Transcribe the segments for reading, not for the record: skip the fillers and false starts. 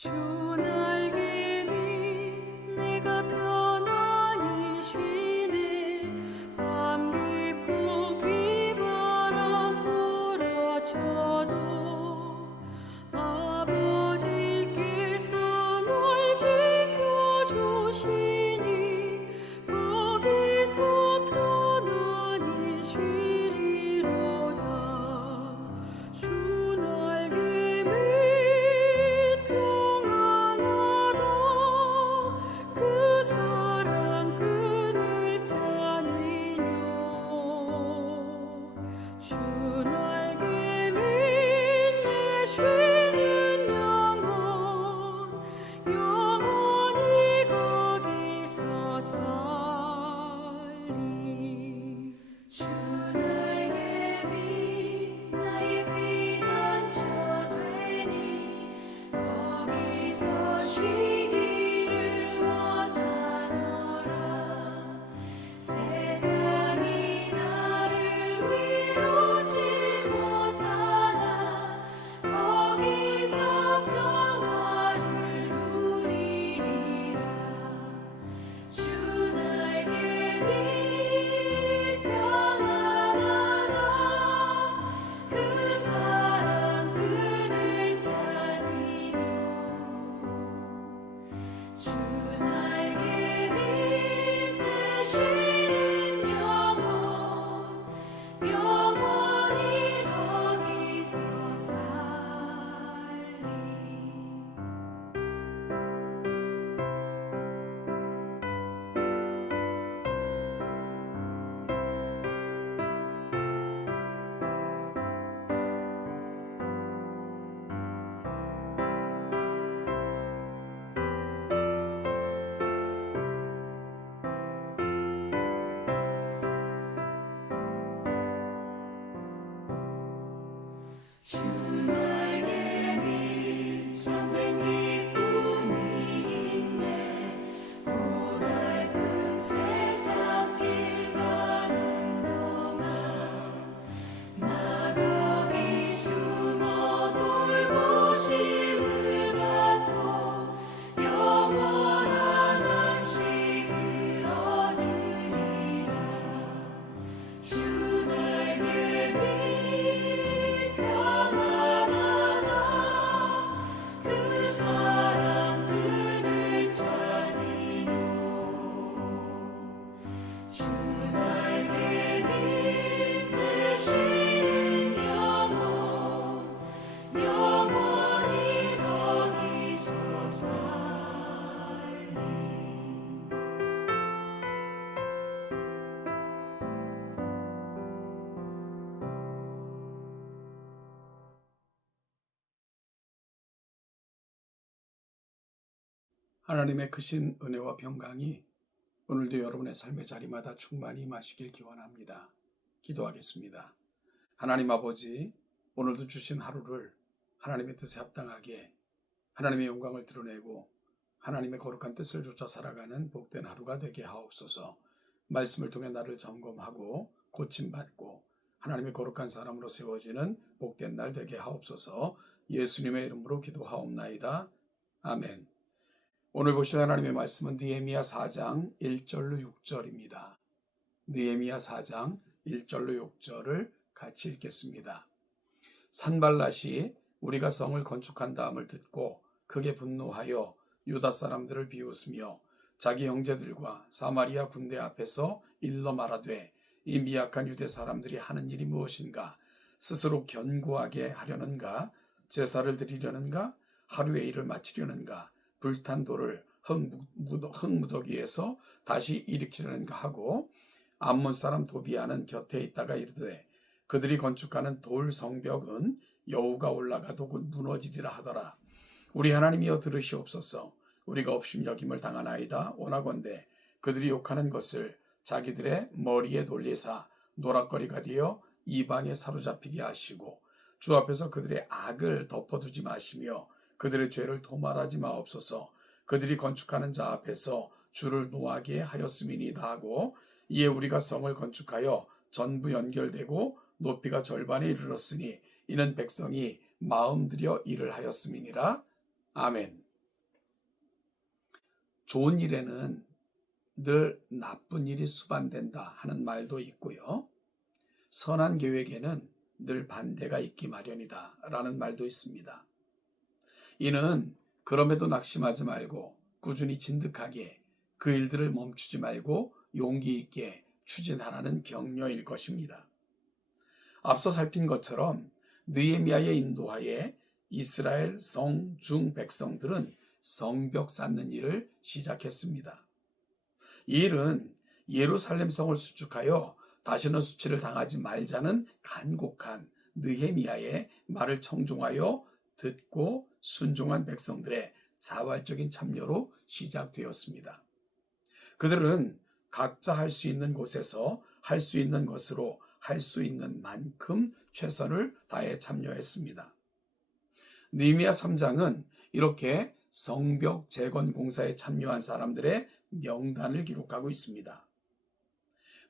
주 날개미 내가 편안히 쉬네. 밤 깊고 비바람 몰아쳐도 아버지께서 널 지켜주시니 거기서 편안히 쉬리로다. 주 날개미 평안하다. 그 사랑 끈을 짜니뇨. 주 날개미 내 쉬는 영혼 영원히 거기서 살리. 주 날개미 나의 피난처 되니 거기서 쉬기를 원하노라. 세상이 나를 위로치 못하나 거기서 평화를 누리리라. 주 날개미 평안하다. 그 사랑 끈을 짜니뇨. 주 날개미 내 쉬는 영혼 영원히 거기서 살리. 주 날개미 참된 기쁨이 있네. 고달픈 세상 길 가는 동안 나 거기 숨어 돌보심을 받고 영원한 안식을 얻으리라. 주 날개미 평안하다. 그 사랑 끈을 짜니뇨. 주 날개미 내 쉬는 영혼 영원히 거기서 살리. 하나님의 크신 은혜와 평강이 오늘도 여러분의 삶의 자리마다 충만히 임하시길 기원합니다. 기도하겠습니다. 하나님 아버지, 오늘도 주신 하루를 하나님의 뜻에 합당하게 하나님의 영광을 드러내고 하나님의 거룩한 뜻을 쫓아 살아가는 복된 하루가 되게 하옵소서. 말씀을 통해 나를 점검하고 고침받고 하나님의 거룩한 사람으로 세워지는 복된 날 되게 하옵소서. 예수님의 이름으로 기도하옵나이다. 아멘. 오늘 보실 하나님의 말씀은 느헤미야 4장 1절로 6절입니다. 느헤미야 4장 1절로 6절을 같이 읽겠습니다. 산발랏이 우리가 성을 건축한 다음을 듣고 크게 분노하여 유다 사람들을 비웃으며 자기 형제들과 사마리아 군대 앞에서 일러 말하되 이 미약한 유대 사람들이 하는 일이 무엇인가? 스스로 견고하게 하려는가? 제사를 드리려는가? 하루의 일을 마치려는가? 불탄 돌을 흙무더기에서 다시 일으키려는가 하고 암몬 사람 도비아는 곁에 있다가 이르되 그들이 건축하는 돌 성벽은 여우가 올라가도 곧 무너지리라 하더라. 우리 하나님이여 들으시옵소서. 우리가 업심 여김을 당하나이다. 원하건대 그들이 욕하는 것을 자기들의 머리에 돌리사 노락거리가 되어 이방에 사로잡히게 하시고 주 앞에서 그들의 악을 덮어두지 마시며 그들의 죄를 도말하지 마옵소서. 그들이 건축하는 자 앞에서 주를 노하게 하였음이니이다 하고 이에 우리가 성을 건축하여 전부 연결되고 높이가 절반에 이르렀으니 이는 백성이 마음 들여 일을 하였음이니라. 아멘. 좋은 일에는 늘 나쁜 일이 수반된다 하는 말도 있고요. 선한 계획에는 늘 반대가 있기 마련이다 라는 말도 있습니다. 이는 그럼에도 낙심하지 말고 꾸준히 진득하게 그 일들을 멈추지 말고 용기 있게 추진하라는 격려일 것입니다. 앞서 살핀 것처럼 느헤미야의 인도하에 이스라엘 성중 백성들은 성벽 쌓는 일을 시작했습니다. 이 일은 예루살렘 성을 수축하여 다시는 수치를 당하지 말자는 간곡한 느헤미야의 말을 청종하여 듣고 순종한 백성들의 자발적인 참여로 시작되었습니다. 그들은 각자 할 수 있는 곳에서 할 수 있는 것으로 할 수 있는 만큼 최선을 다해 참여했습니다. 느헤미야 3장은 이렇게 성벽 재건 공사에 참여한 사람들의 명단을 기록하고 있습니다.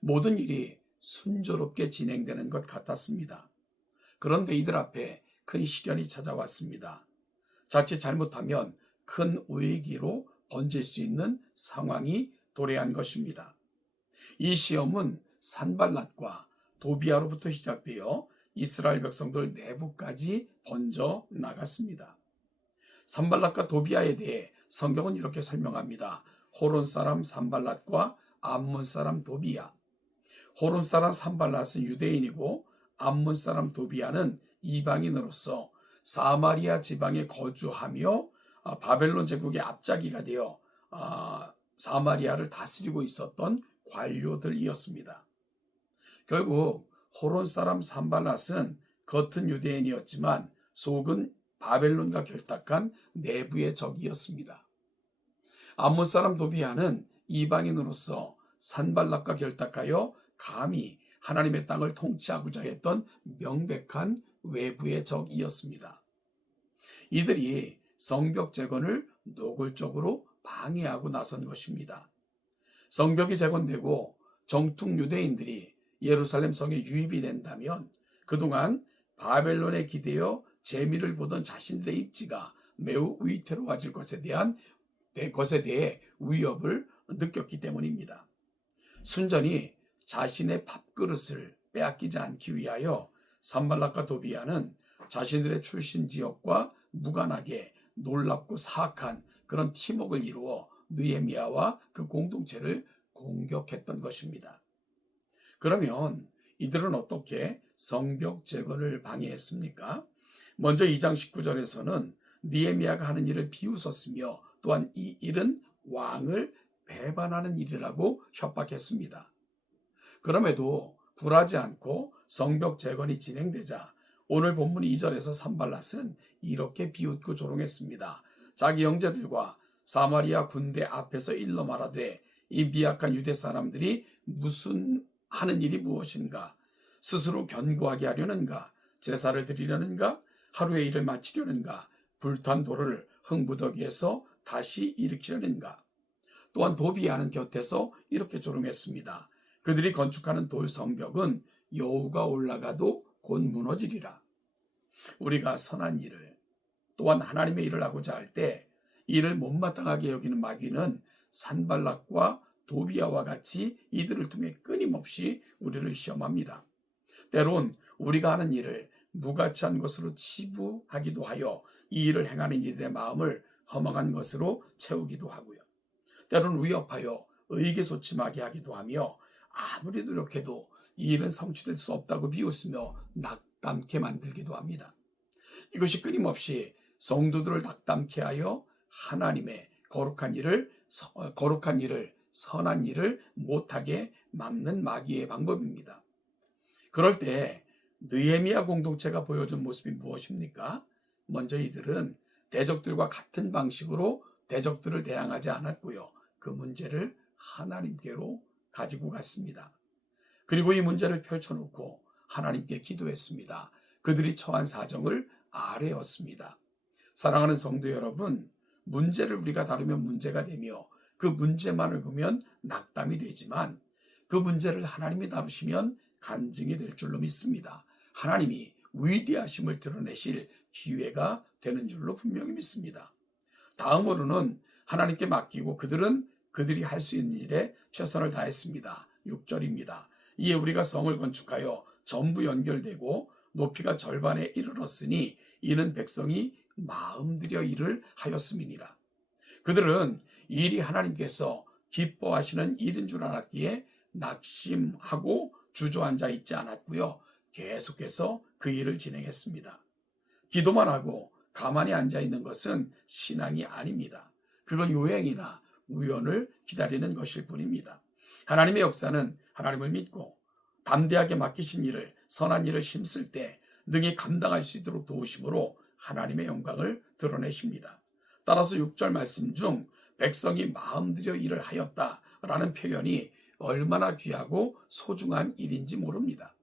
모든 일이 순조롭게 진행되는 것 같았습니다. 그런데 이들 앞에 큰 시련이 찾아왔습니다. 자칫 잘못하면 큰 위기로 번질 수 있는 상황이 도래한 것입니다. 이 시험은 산발랏과 도비아로부터 시작되어 이스라엘 백성들 내부까지 번져 나갔습니다. 산발랏과 도비아에 대해 성경은 이렇게 설명합니다. 호론 사람 산발랏과 암몬 사람 도비아. 호론 사람 산발랏은 유대인이고 암몬 사람 도비아는 이방인으로서 사마리아 지방에 거주하며 바벨론 제국의 앞잡이가 되어 사마리아를 다스리고 있었던 관료들이었습니다. 결국 호론 사람 산발랏은 겉은 유대인이었지만 속은 바벨론과 결탁한 내부의 적이었습니다. 암몬 사람 도비아는 이방인으로서 산발랏과 결탁하여 감히 하나님의 땅을 통치하고자 했던 명백한 외부의 적이었습니다. 이들이 성벽 재건을 노골적으로 방해하고 나선 것입니다. 성벽이 재건되고 정통 유대인들이 예루살렘 성에 유입이 된다면 그동안 바벨론에 기대어 재미를 보던 자신들의 입지가 매우 위태로워질 것에 대해 위협을 느꼈기 때문입니다. 순전히 자신의 밥그릇을 빼앗기지 않기 위하여 산발랏과 도비아는 자신들의 출신 지역과 무관하게 놀랍고 사악한 그런 팀웍을 이루어 느헤미야와 그 공동체를 공격했던 것입니다. 그러면 이들은 어떻게 성벽 재건을 방해했습니까? 먼저 2장 19절에서는 느헤미야가 하는 일을 비웃었으며 또한 이 일은 왕을 배반하는 일이라고 협박했습니다. 그럼에도 굴하지 않고 성벽 재건이 진행되자 오늘 본문 2절에서 산발랏은 이렇게 비웃고 조롱했습니다. 자기 형제들과 사마리아 군대 앞에서 일러 말하되 이 미약한 유대 사람들이 무슨 하는 일이 무엇인가? 스스로 견고하게 하려는가? 제사를 드리려는가? 하루의 일을 마치려는가? 불탄 돌을 흙무더기에서 다시 일으키려는가? 또한 도비아는 곁에서 이렇게 조롱했습니다. 그들이 건축하는 돌 성벽은 여우가 올라가도 곧 무너지리라. 우리가 선한 일을 또한 하나님의 일을 하고자 할 때 이를 못마땅하게 여기는 마귀는 산발랏과 도비아와 같이 이들을 통해 끊임없이 우리를 시험합니다. 때론 우리가 하는 일을 무가치한 것으로 치부하기도 하여 이 일을 행하는 이들의 마음을 허망한 것으로 채우기도 하고요. 때론 위협하여 의기소침하게 하기도 하며 아무리 노력해도 이 일은 성취될 수 없다고 비웃으며 낙담케 만들기도 합니다. 이것이 끊임없이 성도들을 낙담케 하여 하나님의 거룩한 일을 선한 일을 못하게 막는 마귀의 방법입니다. 그럴 때 느헤미야 공동체가 보여준 모습이 무엇입니까? 먼저 이들은 대적들과 같은 방식으로 대적들을 대항하지 않았고요. 그 문제를 하나님께로 가지고 갔습니다. 그리고 이 문제를 펼쳐놓고 하나님께 기도했습니다. 그들이 처한 사정을 아뢰었습니다. 사랑하는 성도 여러분, 문제를 우리가 다루면 문제가 되며 그 문제만을 보면 낙담이 되지만 그 문제를 하나님이 다루시면 간증이 될 줄로 믿습니다. 하나님이 위대하심을 드러내실 기회가 되는 줄로 분명히 믿습니다. 다음으로는 하나님께 맡기고 그들은 그들이 할 수 있는 일에 최선을 다했습니다. 6절입니다. 이에 우리가 성을 건축하여 전부 연결되고 높이가 절반에 이르렀으니 이는 백성이 마음들여 일을 하였음이니라. 그들은 이 일이 하나님께서 기뻐하시는 일인 줄 알았기에 낙심하고 주저앉아 있지 않았고요. 계속해서 그 일을 진행했습니다. 기도만 하고 가만히 앉아 있는 것은 신앙이 아닙니다. 그건 요행이나 우연을 기다리는 것일 뿐입니다. 하나님의 역사는 하나님을 믿고 담대하게 맡기신 일을, 선한 일을 힘쓸 때 능히 감당할 수 있도록 도우심으로 하나님의 영광을 드러내십니다. 따라서 6절 말씀 중 백성이 마음들여 일을 하였다라는 표현이 얼마나 귀하고 소중한 일인지 모릅니다.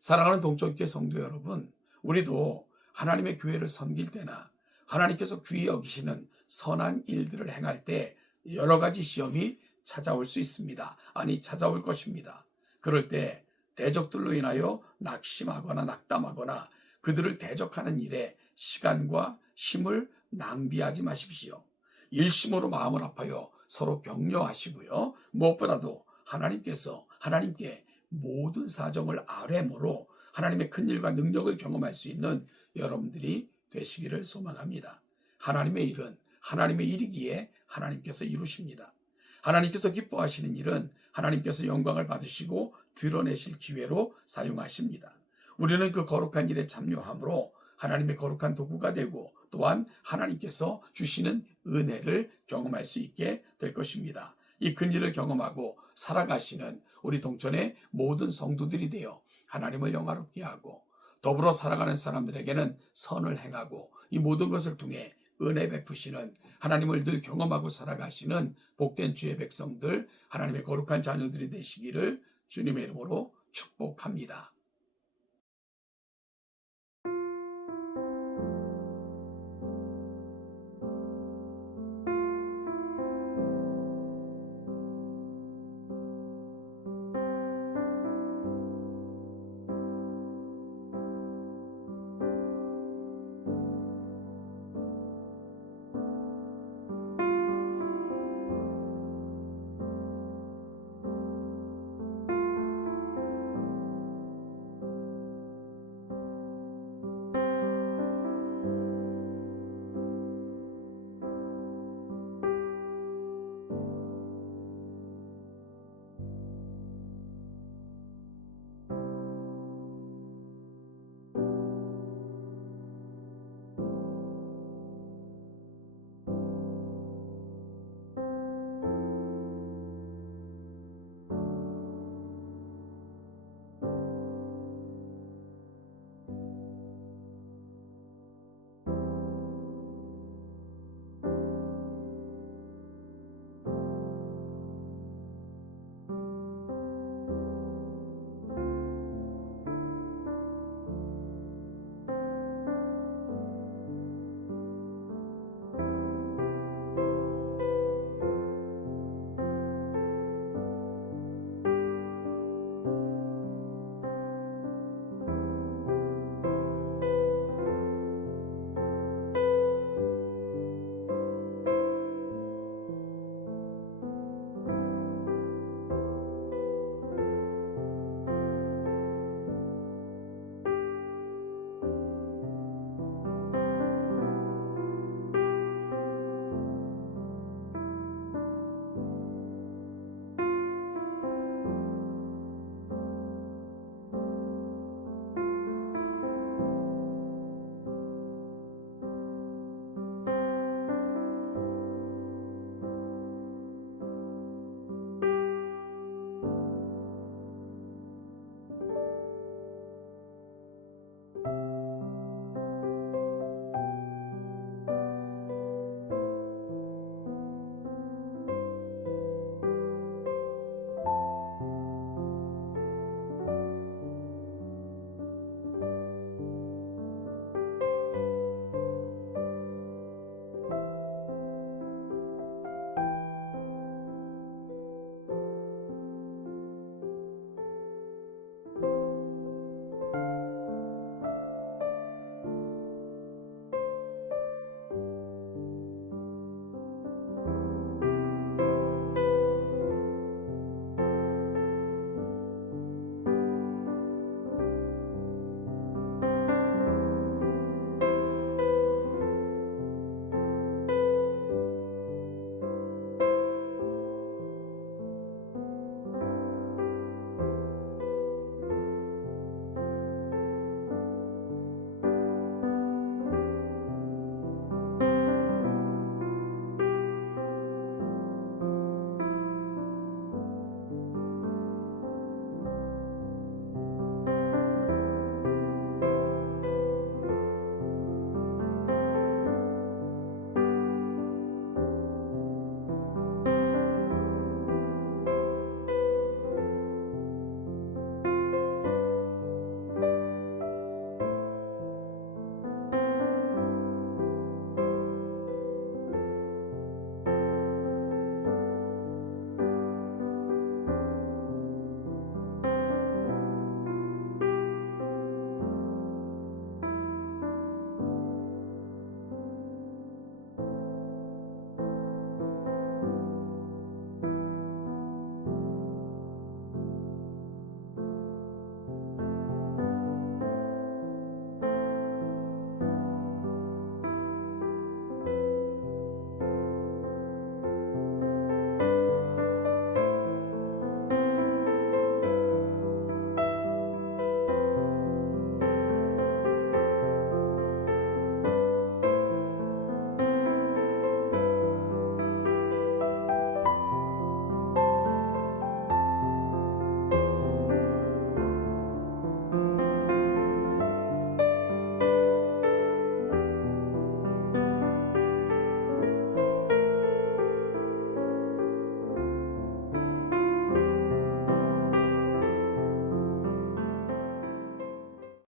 사랑하는 동쪽교회 성도 여러분, 우리도 하나님의 교회를 섬길 때나 하나님께서 귀히 여기시는 선한 일들을 행할 때 여러 가지 시험이 찾아올 수 있습니다. 아니, 찾아올 것입니다. 그럴 때 대적들로 인하여 낙심하거나 낙담하거나 그들을 대적하는 일에 시간과 힘을 낭비하지 마십시오. 일심으로 마음을 아파요. 서로 격려하시고요. 무엇보다도 하나님께 모든 사정을 아뢰므로 하나님의 큰 일과 능력을 경험할 수 있는 여러분들이 되시기를 소망합니다. 하나님의 일은 하나님의 일이기에 하나님께서 이루십니다. 하나님께서 기뻐하시는 일은 하나님께서 영광을 받으시고 드러내실 기회로 사용하십니다. 우리는 그 거룩한 일에 참여함으로 하나님의 거룩한 도구가 되고 또한 하나님께서 주시는 은혜를 경험할 수 있게 될 것입니다. 이 큰 일을 경험하고 살아가시는 우리 동천의 모든 성도들이 되어 하나님을 영화롭게 하고 더불어 살아가는 사람들에게는 선을 행하고 이 모든 것을 통해 은혜 베푸시는 하나님을 늘 경험하고 살아가시는 복된 주의 백성들, 하나님의 거룩한 자녀들이 되시기를 주님의 이름으로 축복합니다.